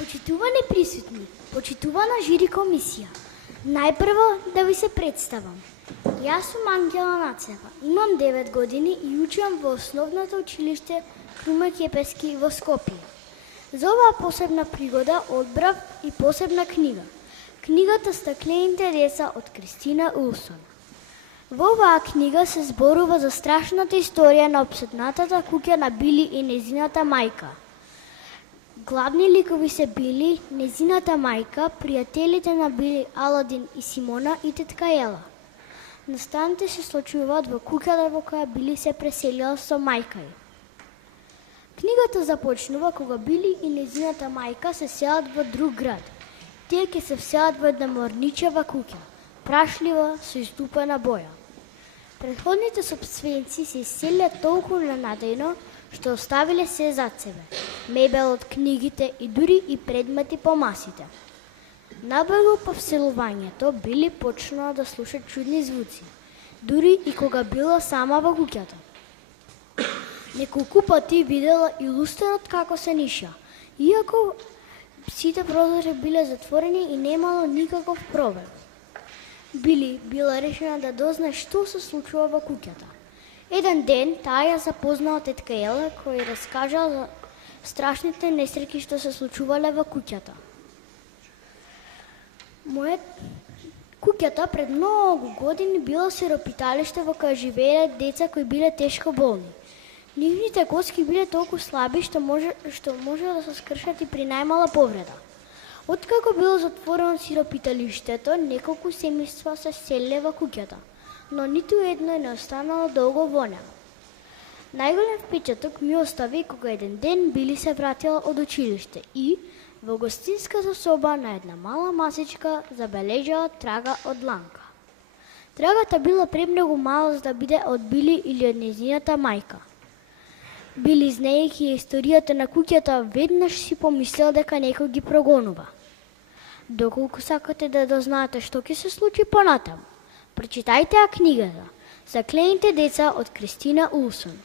Почитувани присутни, почитувана жири комисија. Најпрво да ви се представам. Јас сум Ангела Нацева, имам 9 години и учам во основното училиште Круме Кепески во Скопје. За оваа посебна пригода одбрав и посебна книга. Книгата Стаклените деца од Кристина Улсон. Во оваа книга се зборува за страшната историја на опсетнатата куќа на Били и незината мајка. Главни ликови се Били, незината мајка, пријателите на Били Аладин и Симона и тетка Ела. Настаните се случуваат во куќата во која Били се преселила со мајка ѝ. Книгата започнува кога Били и незината мајка се селат во друг град. Тие ќе се вселат во една морничева куќа, прашлива со изтупена боја. Претходните собственици се иселија толку ненадејно што оставиле се зад себе. Мебел од книгите и дури и предмети по масите. Набрзо по вселувањето Били почнала да слуша чудни звуци, дури и кога била сама во куќата. Неколку пати видела и лустенот како се ниша, иако сите прозори биле затворени и немало никаков проблем. Били била решена да дознае што се случува во куќата. Еден ден таа ја запознала тетка Ела, која раскажала за страшните несреќи што се случувале во куќата. Куќата пред многу години била сиропиталиште во која живееле деца кои биле тешко болни. Нивните коски биле толку слаби што може да се скршат и при најмала повреда. Откако било затворено сиропиталиштето, неколку семејства се селеле во куќата, но ниту едно не останало долго во неа. Најголем впечаток ми остави кога еден ден Били се вратила од училиште и во гостинската соба на една мала масичка забележала трага од дланка. Трагата била премногу мала за да биде од Били или од незината мајка. Били, знаејќи историјата на куќата, веднаш си помислил дека некој ги прогонува. Доколку сакате да дознаете што ќе се случи понатаму, прочитајте ја книгата Стаклените деца од Кристина Улсон.